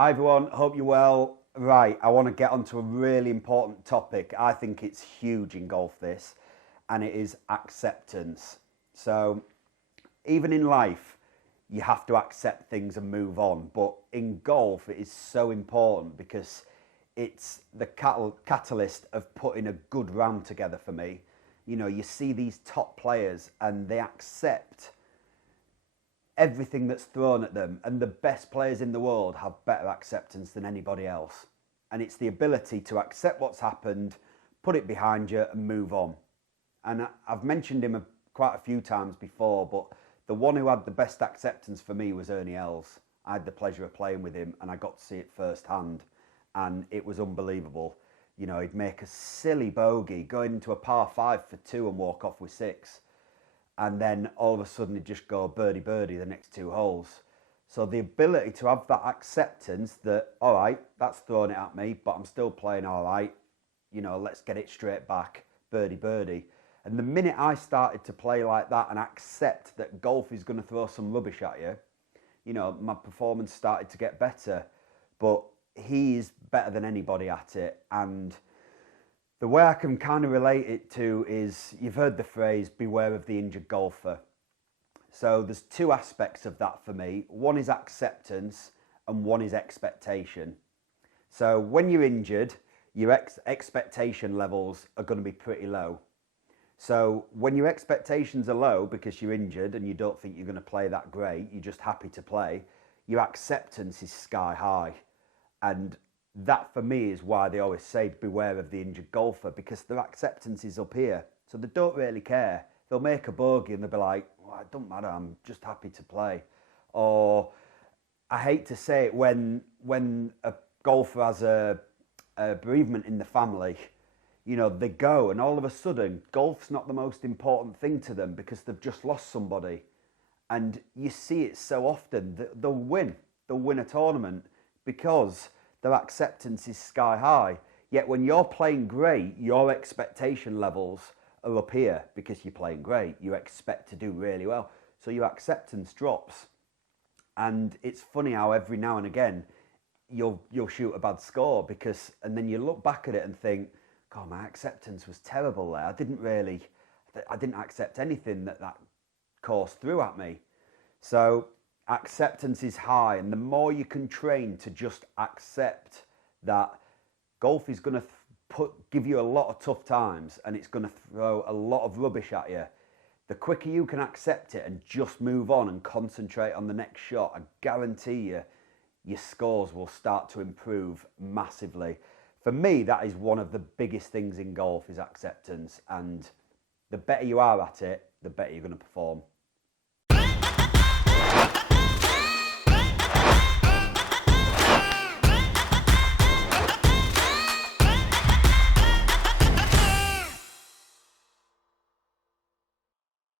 Hi everyone, hope you're well. Right, I want to get onto a really important topic. I think it's huge in golf, this, and it is acceptance. So, even in life, you have to accept things and move on. But in golf, it is so important because it's the catalyst of putting a good round together for me. You know, you see these top players and they accept everything that's thrown at them, and the best players in the world have better acceptance than anybody else. And it's the ability to accept what's happened, put it behind you, and move on. And I've mentioned him quite a few times before, but the one who had the best acceptance for me was Ernie Els. I had the pleasure of playing with him, and I got to see it firsthand, and it was unbelievable. You know, he'd make a silly bogey, going into a par five for two and walk off with six, and then all of a sudden he'd just go birdie birdie the next two holes. So the ability to have that acceptance that, all right, that's thrown it at me, but I'm still playing all right, you know, let's get it straight back, birdie birdie. And the minute I started to play like that and accept that golf is going to throw some rubbish at you, you know, my performance started to get better. But he is better than anybody at it. And the way I can kind of relate it to is, you've heard the phrase, beware of the injured golfer. So there's two aspects of that for me. One is acceptance and one is expectation. So when you're injured, your expectation levels are going to be pretty low. So when your expectations are low because you're injured and you don't think you're going to play that great, you're just happy to play, your acceptance is sky high. And that for me is why they always say beware of the injured golfer, because their acceptance is up here. So they don't really care. They'll make a bogey and they'll be like, well, it doesn't matter, I'm just happy to play. Or I hate to say it, when a golfer has a bereavement in the family, you know, they go and all of a sudden golf's not the most important thing to them because they've just lost somebody. And you see it so often that they'll win a tournament because their acceptance is sky high. Yet when you're playing great, your expectation levels are up here because you're playing great. You expect to do really well. So your acceptance drops. And it's funny how every now and again you'll shoot a bad score and then you look back at it and think, God, my acceptance was terrible there. I didn't accept anything that course threw at me. So acceptance is high, and the more you can train to just accept that golf is going to give you a lot of tough times and it's going to throw a lot of rubbish at you, the quicker you can accept it and just move on and concentrate on the next shot, I guarantee you your scores will start to improve massively. For me, that is one of the biggest things in golf, is acceptance, and the better you are at it, the better you're going to perform.